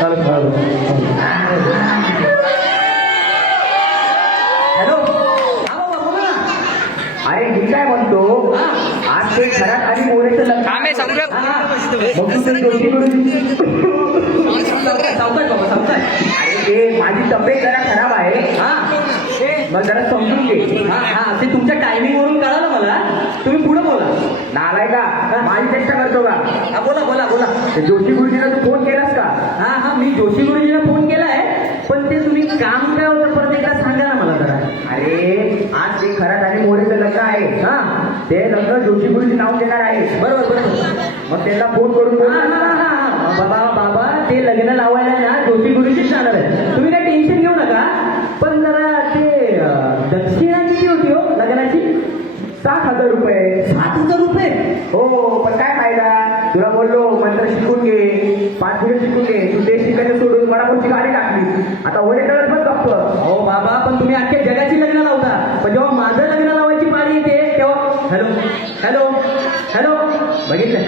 Hello. अरे मी काय म्हणतो, आज ते घरात आणि मोरेचं लग्न. मग तू ते जोशी सावकाश बाबा सावकाश. अरे ते माझी तब्येत जरा खराब आहे. मग जरा समजून घे. ते तुमच्या टायमिंग वरून कळालं मला. तुम्ही पुढे बोला. नालाय का माझी चेष्टा करतो का? बोला बोला बोला. ते जोशी गुरुजीला तू फोन केलास का? हा मी जोशी गुरुजीला फोन केलाय, पण ते तुम्ही काम काय होतं परत एकदा सांगा ना मला जरा. अरे आज ते खरात आणि मोरेचं लग्न आहे. ते लग्न जोशी गुरुजी नाव देणार आहे. बरोबर बरोबर. मग त्याला फोन करून बाबा बाबा ते लग्न लावायला ना जोशी गुरुजीच जाणार आहे. तुम्ही काय टेन्शन घेऊ नका. पण जरा ते दक्षिणा किती होती हो लग्नाची? 7,000 रुपये. 7,000 रुपये? हो पण काय फायदा, तुला बोललो मंत्र शिकून घे, 5 दिवस शिकून घे. तू ते शिकायचं सोडून बराबरची गाडी टाकली. आता ओले तळत बस गप्प. हो बाबा पण तुम्ही अख्ख्या जगाची लग्न लावता, पण जेव्हा माझं लग्न लावायची पाळी येते तेव्हा हॅलो हॅलो हॅलो बघितलं,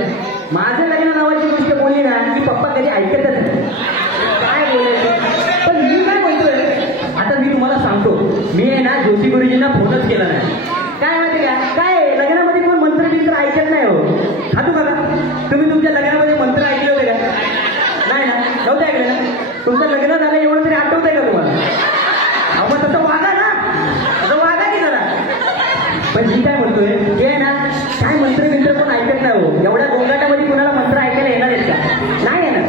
माझं लग्न लावायची गोष्ट बोलली ना की पप्पा कधी ऐकतच नाही. काय बोलायचं. पण मी काय म्हणतोय, आता मी तुम्हाला सांगतो, मी आहे ना जोशी गुरुजींना फोनच केला नाही. काय माहिती का, काय लग्नामध्ये कोण मंत्र बिंत्र ऐकत नाही हो. खातो का? तुम्ही तुमच्या लग्नामध्ये मंत्र ऐकले होते का? नाही ना, नव्हते ऐकले ना. तुमचं लग्न झालं एवढं तरी आठवतंय का तुम्हाला? मग तसं वागा ना, तसं वागा की जरा. पण मी काय म्हणतोय, हे आहे ना काय मंत्र बिंत्र कोण ऐकत नाही हो. एवढ्या गोंगाटामध्ये कुणाला मंत्र ऐकायला येणार आहेत का? नाही येणार.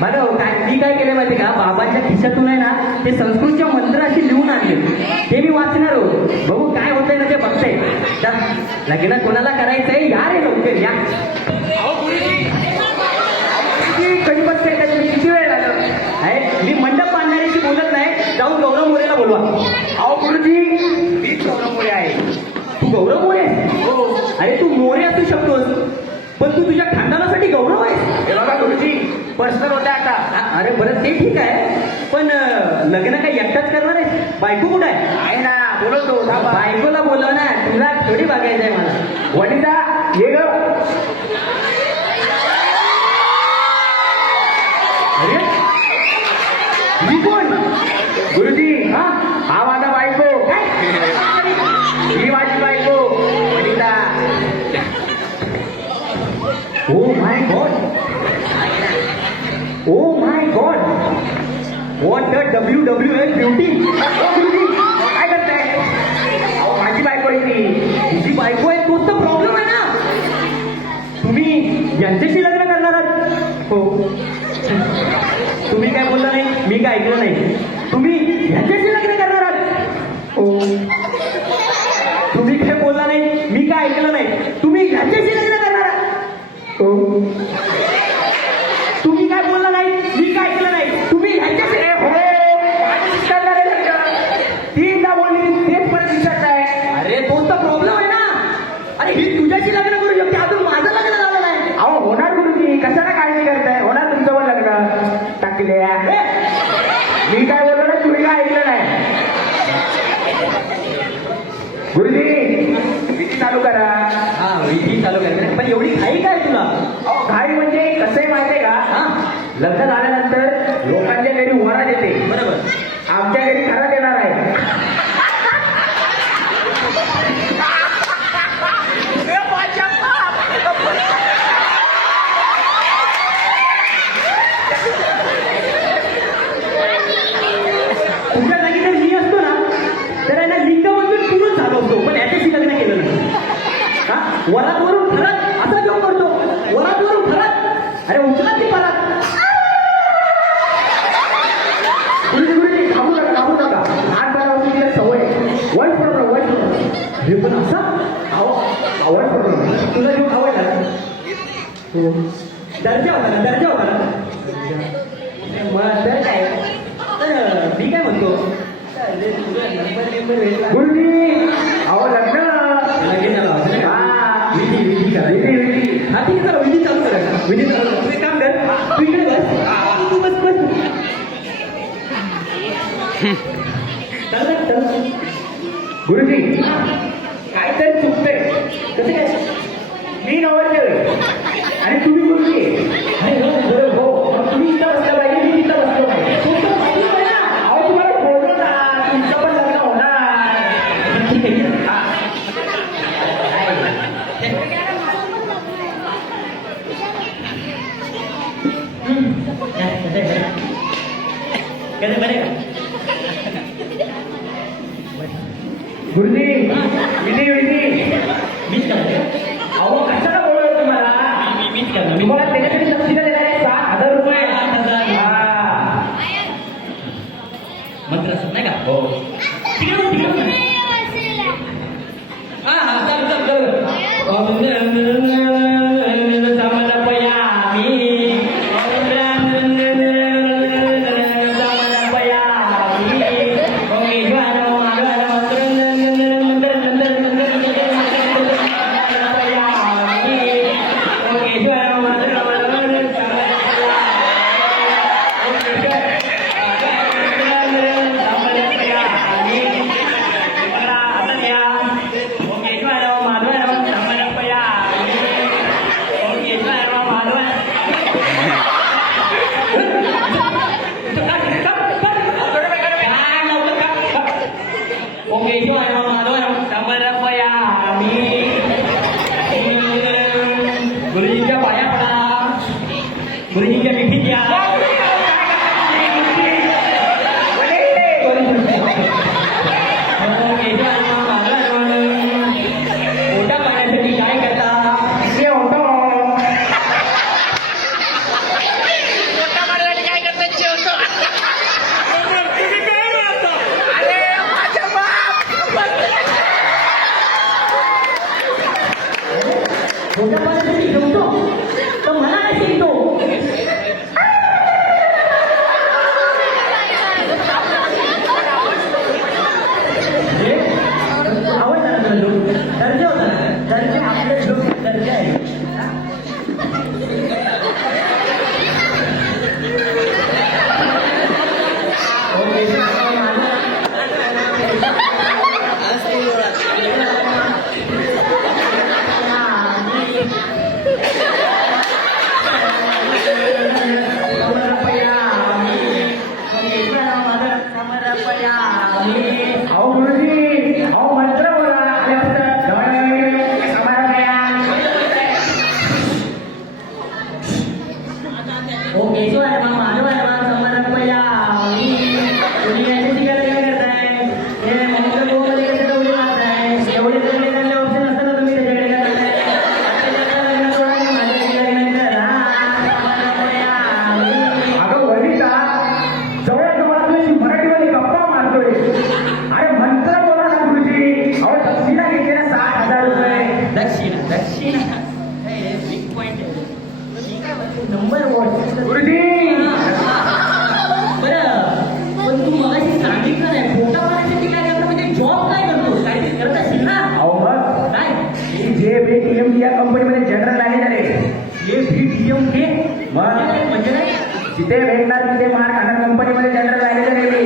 बघा हो, काय मी काय केलं माहिती का, बाबांच्या खिशातून आहे ना ते संस्कृतच्या मंत्र अशी लिहून आणले. ते मी वाचणार हो. बघू काय होतंय ना ते बघतंय. लग्न कोणाला करायचंय या रे लवकर या. कधी बसते का तुम्ही? किती वेळ लागला आहे? मी मंडप बांधणाऱ्याशी बोलत नाही, जाऊन गौरव मोरेला बोलवा. अहो गुरुजी मीच गौरव मोरे आहे. तू गौरव मोरे? हो. अरे तू मोरे असू शकतोस, पण तू तुझ्या खानदानासाठी गौरव आहेस. हे बघा गुरुजी पर्सनल होता आता. अरे बरं ते ठीक आहे, पण लग्न काही एकटाच करणार आहे? बायको कुठं आहे ना बोलवतो. बायकोला बोलव ना, तुला थोडी बघायचं आहे मला. वनिता ये ग. अरे ही कोण? गुरुजी हा माझा बायको. ही माझी बायको Vanita. Oh my God, oh my God, what the WWF beauty. गुरुजी काय करताय? अहो माझी बायको आहे ती. तुझी बायको आहे, तोच तर प्रॉब्लेम आहे ना. तुम्ही यांच्याशी लग्न करणार आहात? हो. तुम्ही काय बोलला नाही, मी काय ऐकलं नाही. तुम्ही यांच्याशी लग्न करणार आहात? हो. तुम्ही काय बोलला नाही, मी काय ऐकलं नाही. तुम्ही यांच्याशी लग्न करणार आहात? हो. तुम्ही काय बोलला नाही, मी काय ऐकलं नाही. तुम्ही यांच्याशी तीनदा बोलली तेच परत विचारत आहे. अरे तोच तर प्रॉब्लेम आहे ना. अरे ही तुझ्याशी लग्न करू शकते, अजून माझं लग्न झालं नाही. अहो होणार गुरुजी, कशाला काळजी करताय, होणार तुमचं पण लग्न. टाकल्या मी काय बोललो ना, तुम्ही काय ऐकलं नाही. गुरुजी विधी चालू करा. हा विधी चालू करायचं, पण एवढी घाई काय तुला? अहो घाई म्हणजे कसं आहे माहितीये का, लग्न झाल्यानंतर लोकांच्या घरी वरात येते. बरोबर. आमच्या घरी खरात येणार आहे. तुझ्या जागी जर मी असतो ना तर यांना लिंगामधून पूर्ण झालो असतो, पण याच्याशी लग्न केलं नाही. हा वरातवरून खरात असा घेऊन करतो, वरातवरून खरात. अरे उचला ती परत. गुरुजी घाबरू नका, घाबरू नका. 8-12 वर्षाची सवय. वय पडतो, वय पडतो. हे पण असा वय पडतो. तुला जेव्हा आवडला दर्जा होता ना, दर्जा होता ना. मग तर काय, तर मी काय म्हणतो, गुरुजी अहो लग्न विधी विधी करा, विधी. हा ठीक करा, विधी चालू करा, विधी चालू करा. तू एक काम कर, तू इकडे बस, तू बस बस. गुरुजी काहीतरी चुकतंय. कसं काय? मी नवरदेव आहे आणि तुम्ही गुरुजी आहे. हो, तुम्ही इथं बसला पाहिजे, मी तिथं कसं बरे का? गुरुजी विधी विधी मीच करतो. अहो कशाला बोलवलं तुम्हाला मीच करतो. तुम्हाला त्याच्यासाठी सबसिडी देणार आहे 7,000 रुपये. 7,000. हा. मंत्र असत नाही का? हो. तिकडे हा चालू गुरुजींच्या पाया पडा. गुरुजींच्या मिठीत या. पोटा पाण्यासाठी काय करता? मी होतो. पोटा पाण्यासाठी जेवतो तर मला नाही शिकतो. आवडता ना तुला लोक? दर्जा होता ना? दर्जा आपले लोक दर्जा आहे. अहो गुरुजी अहो मंत्र बोला आल्यापासून ओ केशव आहे मग माधव आहे मग समर्पया. तुम्ही याच्याशी काय करताय? हे मंत्र गोमध्ये कशाला उडी मारताय? एवढे जर एखादे ऑप्शन असतं ना तुम्ही त्याच्याकडे काय करताय? त्याच्यात लग्न सोडा आणि माझ्याशी लग्न करा. समर्पया. अगं वनिता जवळ जवळ मराठीमध्ये गप्पा मारतोय. अरे मंत्र बोला ना गुरुजी. अहो दक्षिणा घेतली ना 7,000 रुपये. दक्षिणा बिग पॉइंट आहे. Number one. गुरुजी बरं पण तू मगाशी सांगितलं नाही पोटा पाण्यासाठी काय करतो म्हणजे जॉब काय करतो? काहीतरी करत असतील ना? अहो मग काय मी जे BTM या कंपनीमध्ये जनरल मॅनेजर आहे. हे BTM हे मग म्हणजे काय? जिथे भेटणार तिथे मार खाणार कंपनीमध्ये जनरल मॅनेजर आहे मी.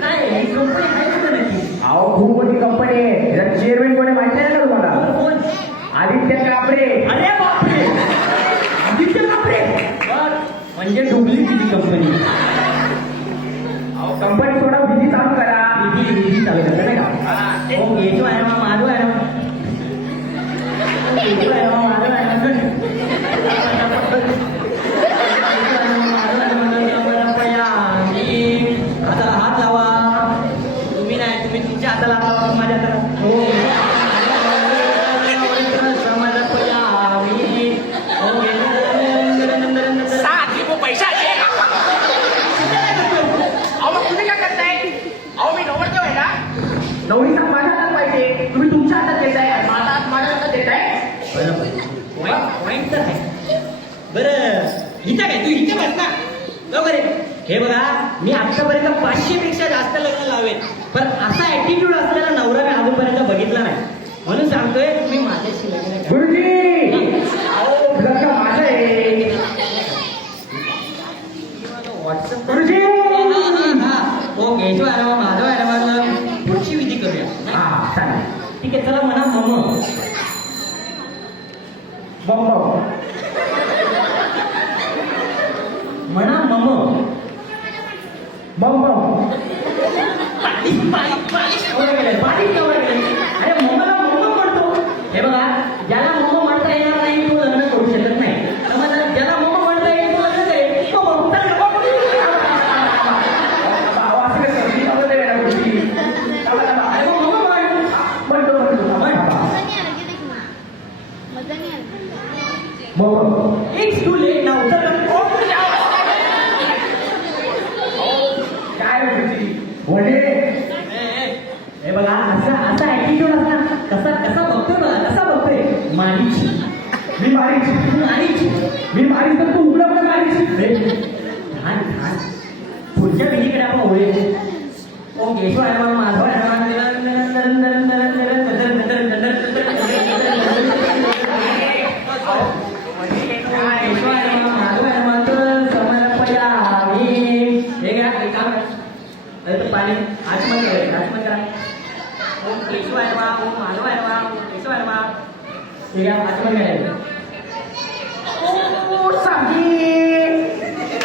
काय ही कंपनी काय करते नक्की? अहो खूप मोठी कंपनी आहे. याचा चेअरमॅन कोणी माहिती आहे ना तुम्हाला? कोण? आदित्य कापरे. अरे बापरे आदित्य बापरे. म्हणजे डुबली किती कंपनी. अहो कंपनी थोडा बिझी चालू करा. विधी चालू करते नाही का? हो येतो आहे मग माधव आहे ना. येतो आहे मग माधव आहे ना. हाताला हात लावा. तुम्ही नाही तुम्ही तुमच्या हाताला हात लावा. माझ्या हाताला हो. नवरीचा माझ्या हातात पाहिजे. तुम्ही तुमच्या हातात देताय. माझा हात माझ्या हातात देताय. पॉइंट तर आहे. बरं इथं काय तू इथे बस ना बरोबर आहे. हे बघा मी आतापर्यंत 500 पेक्षा जास्त लग्न लावेल पण असा ऍटिट्यूड असलेला नवरा मी अजूनपर्यंत बघितला नाही. म्हणून सांगतोय तुम्ही माझ्याशी लग्न करा. गुरुजी अहो लग्न माझं आहे. व्हॉट्सअप गुरुजी हो घ्यायचो आहे ना माझं आहे ना पुढची विधी करूया. हा चालेल. ठीक आहे चला म्हणा मम बम बम म्हणा मम बम बम. अरे मम्माला मम्मा म्हणतो. हे बघा ज्याला मम्मा म्हणता येणार नाही तो लग्न करू शकत नाही. समजा ज्याला मम्मा म्हणता येईल तो लग्न करेल. वडे हे बघा असा ऍटिट्यूड असणार कसा कसा बघतोय बघा कसा बघतोय मारीच मी मारीच मारीच मी मारीच तर तू उघडं पण मारीच छान छान पुढच्या पिढीकडे आपण होईल ओम केशवाय नमः माधवाय नमः केशवाय नमः माधवाय नमः समर्पयामि हे घ्या हे काम आहे अरे तो पाणी आतमध्ये करा ओम केशवाय नमः ओम माधवाय नमः ओम केशवाय नमः हे घ्या आतमध्ये घ्यायचं ओ साधी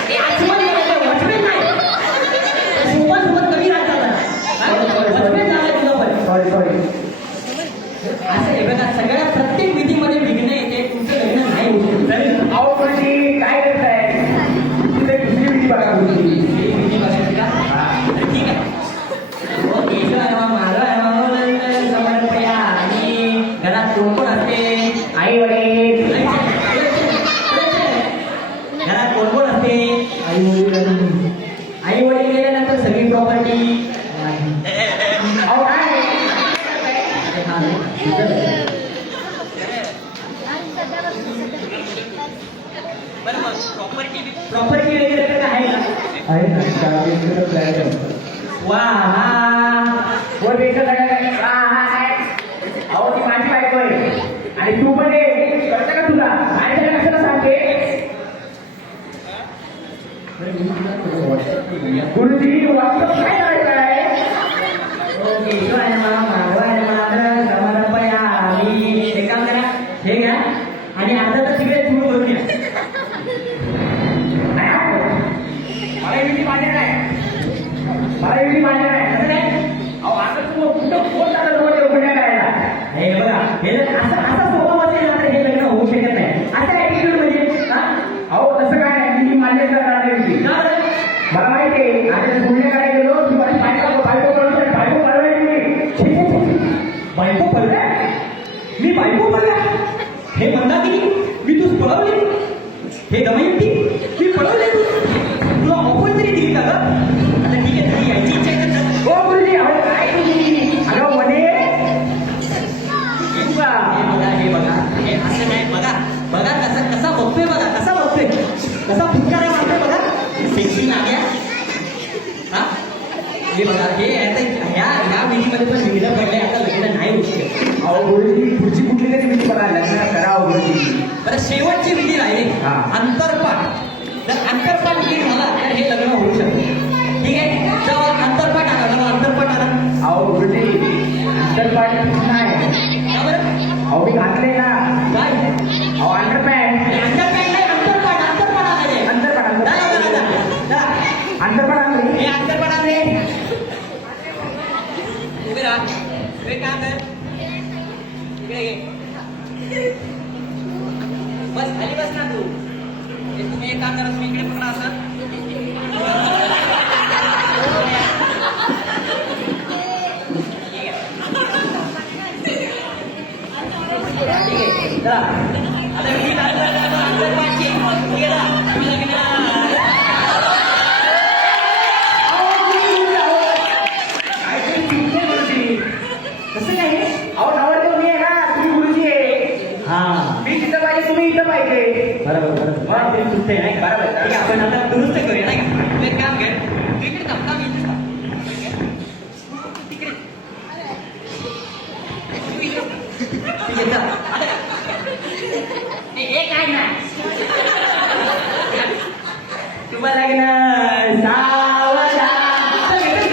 हे आतमध्ये घ्यायचं वॉचमॅन नाही सोबत कमी राहतात वॉचमॅन झालाय तुझा पण सॉरी असं हे बघा सगळ्या प्रत्येक विधीमध्ये विघ्न येते तुमचं लग्न नाही होऊ शकत अहो गुरुजी काय करताय तिथे दुसरी विधी बघा गुरुजी हे विधी बघायची का तर ठीक आहे ओ केशवाय नमः माधवाय नमः समर्पयामि घरात कोण कोण असते आई वडील घरात कोण कोण असते आई वडील गेल्यानंतर सगळी प्रॉपर्टी अहो काय प्रॉपर्टी वगैरे तर आहे का आहे ना शाळेचं प्लॅन वा वर बेचं काय अहो ती माझी बायको आहे आणि तू पण ये कळतं का तुला आणि त्याला कशाला सांगते गुरुजी वास्तव काय करायचं आहे केशवाय नमः माधवाय नमः समर्पयामि हे काम करा हे घ्या आणि अर्धा तर तिकडे तुम्ही भरून या मला विधी मान्य नाही मला विधी मान्य नाही कसं काय अहो आता तू कुठं फोन झाला जवळ उघड्या करायला हे बघा हे जर असा स्वभाव असेल ना तर हे लग्न होऊ शकत नाही असं ऍटिट्यूड म्हणजे हा अहो तसं काय नाही मी मान्य करणार नाही विधी का बरं? मला माहिती आहे आता पुण्याकडे गेलो ती माझी बायको कळवायची बायको पडल्या मी बायको पडल्या हे म्हणला की मी तू पळवली हे दमयंती मी पळवले तू तुला ऑफर तरी दिली का ग आता ठीक आहे तुझी यायची इच्छा आहे तर हो गुरुजी अहो काय तुम्ही अगं म्हणे येऊ का? हे बघा हे असं नाही बघा बघा कसा बघतोय बघा कसा फुटकारा मारतोय बघा सेक्सी नाग्या हा हे बघा हे आता ह्या विधीमध्ये पण विघ्न पडले आता लग्न नाही होऊ शकत अहो गुरुजी पुढची कुठली तरी विधी बघा लग्न करावं गुरुजी बरं शेवटची विधी राहिली हा. अंतरपाठ जर अंतरपाठ नीट झाला तर हे लग्न होऊ शकतं ठीक आहे जर अंतरपाठ आला तर अंतरपाठ आला अहो गुरुजी अंतरपाठ नाही का बरं अहो मी घातले ना काय अहो अंडरपॅन्ट अंतरपाठ नाही अंतरपाठ आले अंतरपाठ अंतरपाठ आणले हे अंतरपाठ आले उभे राहा उभे काम कर इकडे घे बस खाली बस ना तू हे तुम्ही एक काम करा तुम्ही इकडे पकडा असं ठीक आहे चला आता मी काय करतो अंतरपाठची गेला लग्न कसं काय हे? अहो नवरदेव मी आहे ना तुम्ही गुरुजी आहे हा मी तिथं पाहिजे तुम्ही इथं पाहिजे बरोबर मला ते चुकतंय नाही का? बरोबर ठीक आहे आपण आता दुरुस्त करूया नाही का तू एक काम कर तू इकडे थांब मी इथे थांब. तिकडे ठीक आहे चल. हे काय नाही तुम्हाला लग्न सावधान. चल, चल,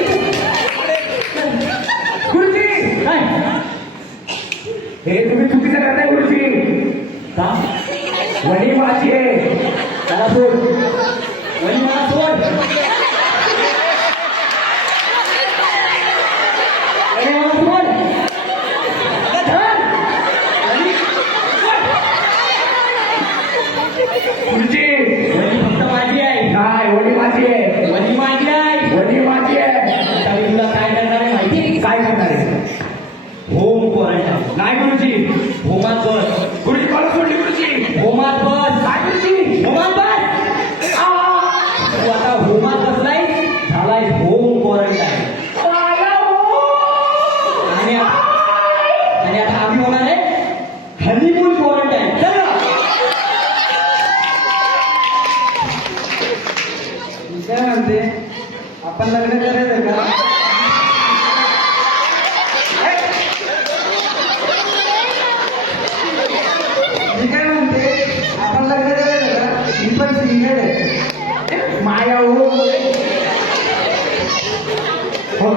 गुरुजी चल. हे तुम्ही चुकीचं करताय गुरुजी का? वडी माझी आहे त्याला सोड वही मला सोड वही मला सोड अगं धर. वही सोड. गुरुजी वही फक्त माझी आहे काय वडी माझी आहे वही माझी आहे वडी माझी आहे आता मी तुला काय करणार आहे माहिती आहे? काय करणार आहे होम क्वारंटाईन नाही गुरुजी होमात बस गुरुजी मला सोडली गुरुजी होमात बस काय गुरुजी होमात बस आ काय म्हणते आपण लग्न करायचं का मी काय म्हणते आपण लग्न करायचं का मी पण सिंगल आहे माया हो